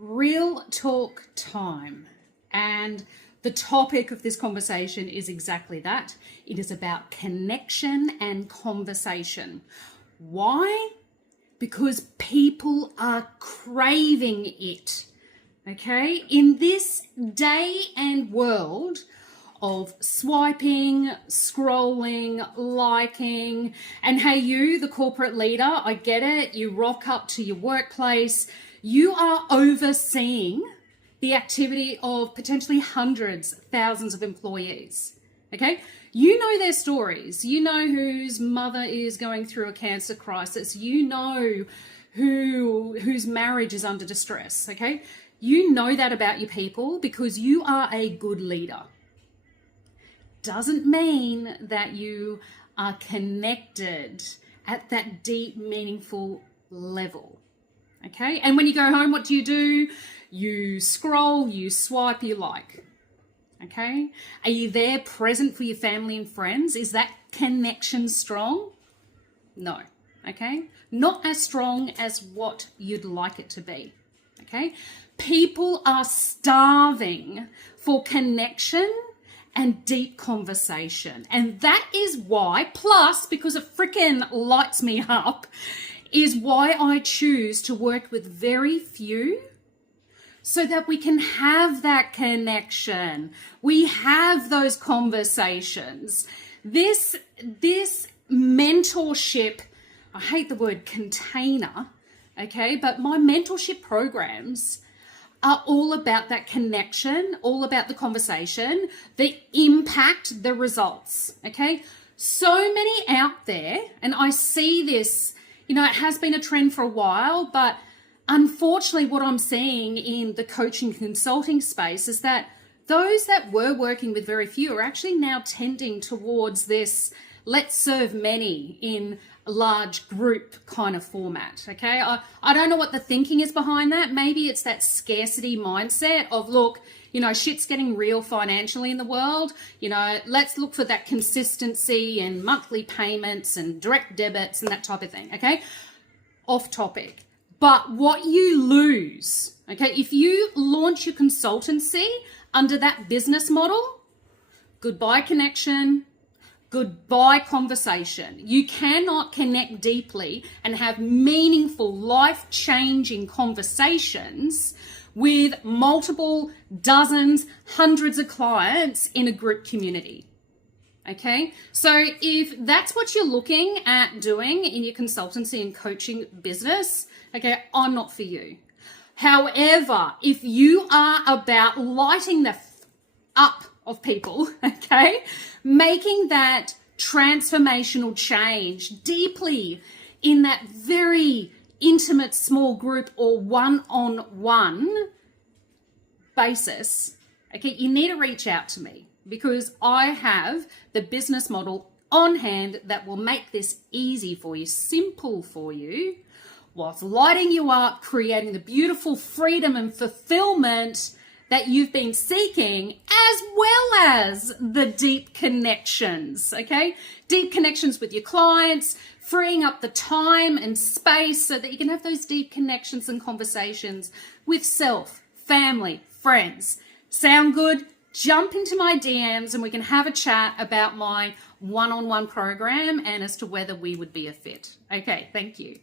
Real talk time. And the topic of this conversation is exactly that. It is about connection and conversation. Why? Because people are craving it. Okay? In this day and world of swiping, scrolling, liking, and hey, you, the corporate leader, I get it. You rock up to your workplace. You are overseeing the activity of potentially hundreds, thousands of employees. Okay? You know their stories. You know whose mother is going through a cancer crisis. You know whose marriage is under distress. Okay? You know that about your people because you are a good leader. Doesn't mean that you are connected at that deep, meaningful level. Okay? And when you go home, what do? You scroll, you swipe, you like. Okay? Are you there present for your family and friends? Is that connection strong? No. Okay? Not as strong as what you'd like it to be. Okay? People are starving for connection and deep conversation. And that is why, plus because it freaking lights me up, is why I choose to work with very few so that we can have that connection. We have those conversations. This mentorship, I hate the word container, okay, but my mentorship programs are all about that connection, all about the conversation, the impact, the results, okay? So many out there, and I see this, it has been a trend for a while, but unfortunately what I'm seeing in the coaching consulting space is that those that were working with very few are actually now tending towards this let's serve many in a large group kind of format, okay? I don't know what the thinking is behind that. Maybe it's that scarcity mindset of, look, shit's getting real financially in the world. Let's look for that consistency and monthly payments and direct debits and that type of thing, okay? Off topic. But what you lose, okay, if you launch your consultancy under that business model, goodbye connection, goodbye conversation. You cannot connect deeply and have meaningful, life-changing conversations with multiple dozens, hundreds of clients in a group community. Okay? So if that's what you're looking at doing in your consultancy and coaching business, okay, I'm not for you. However, if you are about lighting the up of people, okay, making that transformational change deeply in that very intimate small group or one-on-one basis, okay, you need to reach out to me because I have the business model on hand that will make this easy for you, simple for you, whilst lighting you up, creating the beautiful freedom and fulfillment that you've been seeking, as well as the deep connections, okay? Deep connections with your clients, freeing up the time and space so that you can have those deep connections and conversations with self, family, friends. Sound good? Jump into my DMs and we can have a chat about my one-on-one program and as to whether we would be a fit. Okay, thank you.